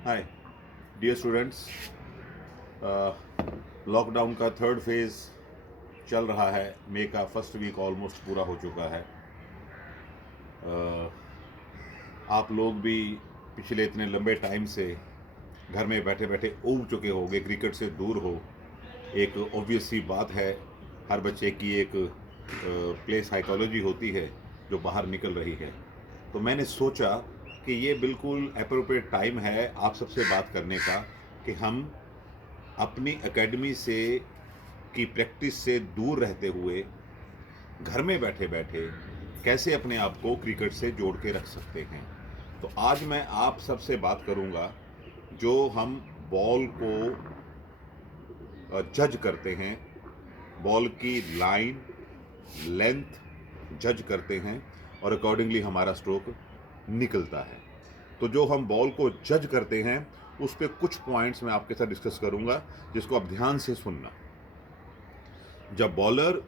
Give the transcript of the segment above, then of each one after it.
हाय dear students. Lockdown का third phase चल रहा है। मई का फर्स्ट वीक ऑलमोस्ट पूरा हो चुका है। आप लोग भी पिछले इतने लंबे टाइम से घर में बैठे बैठे ऊब चुके होंगे, क्रिकेट से दूर हो। एक ऑब्वियस सी बात है, हर बच्चे की एक प्ले साइकोलॉजी होती है जो बाहर निकल रही है। तो मैंने सोचा कि ये बिल्कुल अप्रोप्रिएट टाइम है आप सबसे बात करने का कि हम अपनी एकेडमी से की प्रैक्टिस से दूर रहते हुए घर में बैठे बैठे कैसे अपने आप को क्रिकेट से जोड़ के रख सकते हैं। तो आज मैं आप सबसे बात करूंगा, जो हम बॉल को जज करते हैं, बॉल की लाइन लेंथ जज करते हैं और अकॉर्डिंगली हमारा स्ट्रोक निकलता है। तो जो हम बॉल को जज करते हैं उस पर कुछ पॉइंट्स मैं आपके साथ डिस्कस करूंगा, जिसको आप ध्यान से सुनना। जब बॉलर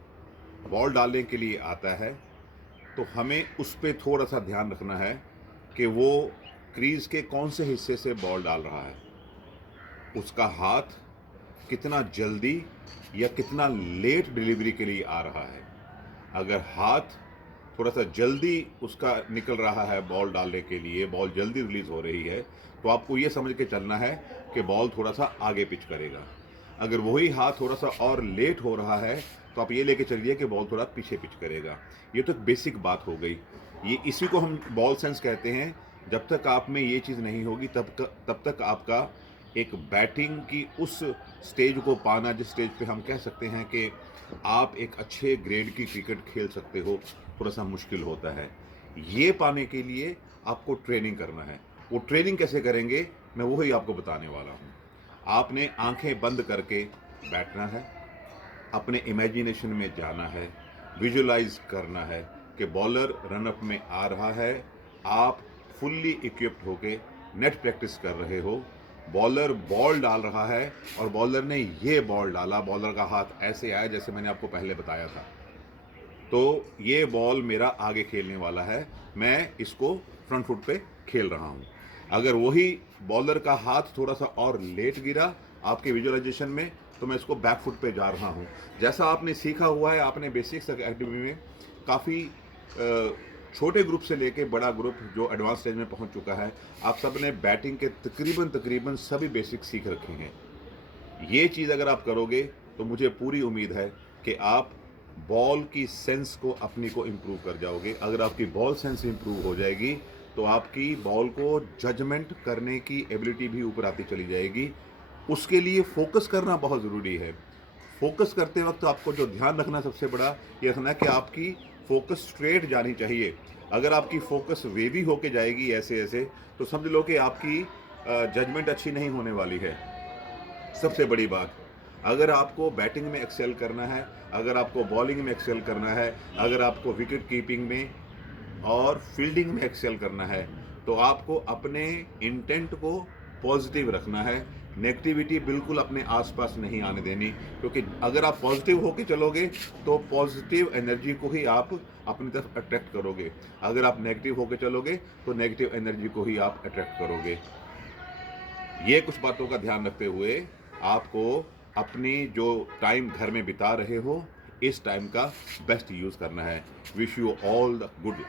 बॉल डालने के लिए आता है तो हमें उस पर थोड़ा सा ध्यान रखना है कि वो क्रीज के कौन से हिस्से से बॉल डाल रहा है। उसका हाथ कितना जल्दी या कितना लेट डिलीवरी के लिए आ रहा है। अगर हाथ थोड़ा सा जल्दी उसका निकल रहा है बॉल डालने के लिए, बॉल जल्दी रिलीज हो रही है, तो आपको ये समझ के चलना है कि बॉल थोड़ा सा आगे पिच करेगा। अगर वही हाथ थोड़ा सा और लेट हो रहा है तो आप ये लेके चलिए कि बॉल थोड़ा पीछे पिच करेगा। ये तो एक बेसिक बात हो गई। ये इसी को हम बॉल सेंस कहते हैं। जब तक आप में ये चीज़ नहीं होगी तब तक आपका एक बैटिंग की उस स्टेज को पाना, जिस स्टेज पे हम कह सकते हैं कि आप एक अच्छे ग्रेड की क्रिकेट खेल सकते हो, थोड़ा सा मुश्किल होता है। ये पाने के लिए आपको ट्रेनिंग करना है। वो ट्रेनिंग कैसे करेंगे मैं वही आपको बताने वाला हूँ। आपने आंखें बंद करके बैठना है, अपने इमेजिनेशन में जाना है, विजुलाइज करना है कि बॉलर रनअप में आ रहा है। आप फुल्ली इक्विप्ड होके नेट प्रैक्टिस कर रहे हो। बॉलर बॉल डाल रहा है और बॉलर ने ये बॉल डाला, बॉलर का हाथ ऐसे आया जैसे मैंने आपको पहले बताया था। तो ये बॉल मेरा आगे खेलने वाला है, मैं इसको फ्रंट फुट पे खेल रहा हूँ। अगर वही बॉलर का हाथ थोड़ा सा और लेट गिरा आपके विजुअलाइजेशन में, तो मैं इसको बैक फुट पे जा रहा हूँ। जैसा आपने सीखा हुआ है, आपने बेसिक्स एकेडमी में काफ़ी छोटे ग्रुप से लेके बड़ा ग्रुप जो एडवांस स्टेज में पहुंच चुका है, आप सब ने बैटिंग के तकरीबन तकरीबन सभी बेसिक्स सीख रखे हैं। ये चीज़ अगर आप करोगे तो मुझे पूरी उम्मीद है कि आप बॉल की सेंस को अपनी को इम्प्रूव कर जाओगे। अगर आपकी बॉल सेंस इम्प्रूव हो जाएगी तो आपकी बॉल को जजमेंट करने की एबिलिटी भी ऊपर आती चली जाएगी। उसके लिए फोकस करना बहुत ज़रूरी है। फोकस करते वक्त आपको जो ध्यान रखना सबसे बड़ा ये रखना है कि आपकी फोकस स्ट्रेट जानी चाहिए। अगर आपकी फोकस वेवी होके जाएगी ऐसे ऐसे, तो समझ लो कि आपकी जजमेंट अच्छी नहीं होने वाली है। सबसे बड़ी बात, अगर आपको बैटिंग में एक्सेल करना है, अगर आपको बॉलिंग में एक्सेल करना है, अगर आपको विकेट कीपिंग में और फील्डिंग में एक्सेल करना है, तो आपको अपने इंटेंट को पॉजिटिव रखना है। नेगेटिविटी बिल्कुल अपने आसपास नहीं आने देनी, क्योंकि अगर आप पॉजिटिव होकर चलोगे तो पॉजिटिव एनर्जी को ही आप अपनी तरफ अट्रैक्ट करोगे। अगर आप नेगेटिव होकर चलोगे तो नेगेटिव एनर्जी को ही आप अट्रैक्ट करोगे। ये कुछ बातों का ध्यान रखते हुए आपको अपनी जो टाइम घर में बिता रहे हो, इस टाइम का बेस्ट यूज़ करना है। Wish you all the good.